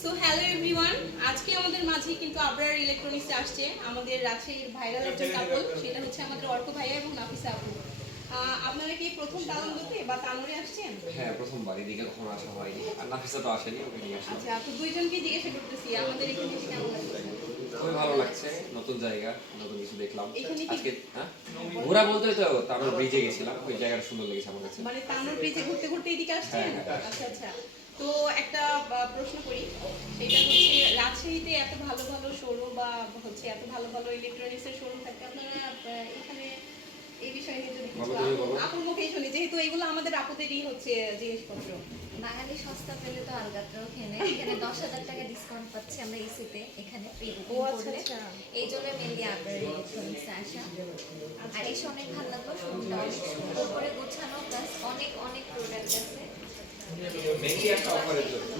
So hello everyone, আজকে আমাদের মাঝে কিন্তু আবরার ইলেকট্রনিক্সে আসছে আমাদের রাজশাহীর ভাইরাল একটা কাপল, সেটা হচ্ছে আমাদের অর্ক ভাইয়া এবং নাফিসা আপু। আপনারা কি প্রথম তালন্দতে বা তানোরে আসছেন? হ্যাঁ, প্রথমবার এদিকে কখনো আসা হয়নি। আর নাফিসা তো আসেনি, ওকে নিয়ে আসলাম। আচ্ছা, তো দুইজনকে জিজ্ঞাসা করতেছি আমাদের এখানে এসে কেমন লাগছে। খুবই ভালো লাগছে, নতুন জায়গা, নতুন কিছু দেখলাম এখানে কি আজকে। হ্যাঁ, ঘোরা বলতে তো তারপর ব্রিজে গেছিলাম, ওই জায়গাটা সুন্দর লেগেছে আমার কাছে। মানে তানোর ব্রিজে ঘুরতে ঘুরতে এদিকে আসছেন? হ্যাঁ। আচ্ছা আচ্ছা। তো একটা প্রশ্ন করি, সেটা হচ্ছে রাজশাহীতে এত ভালো ভালো শোরুম বা হচ্ছে এত ভালো ভালো ইলেকট্রনিক্সের শোরুম থাকতে আপনারা এখানে এই বিষয়ে নিয়ে যদি কিছু আপুর মুখেই শুনি, যেহেতু এগুলো আমাদের আপুদেরই হচ্ছে জিনিসপত্র। বাঙালি সস্তা পেলে তো আলগাত্রাও খেনে এখানে 10,000 টাকা ডিসকাউন্ট পাচ্ছি আমরা এসিতে এখানে প্রি বুকিং করলে। এই জন্য মেনলি আবার ইলেকট্রনিক্সে আসা। আর এসে অনেক ভালো লাগলো, শোরুমটা অনেক সুন্দর করে গোছানো, প্লাস অনেক অনেক প্রোডাক্ট আছে। মেনলি একটা অফারের জন্য।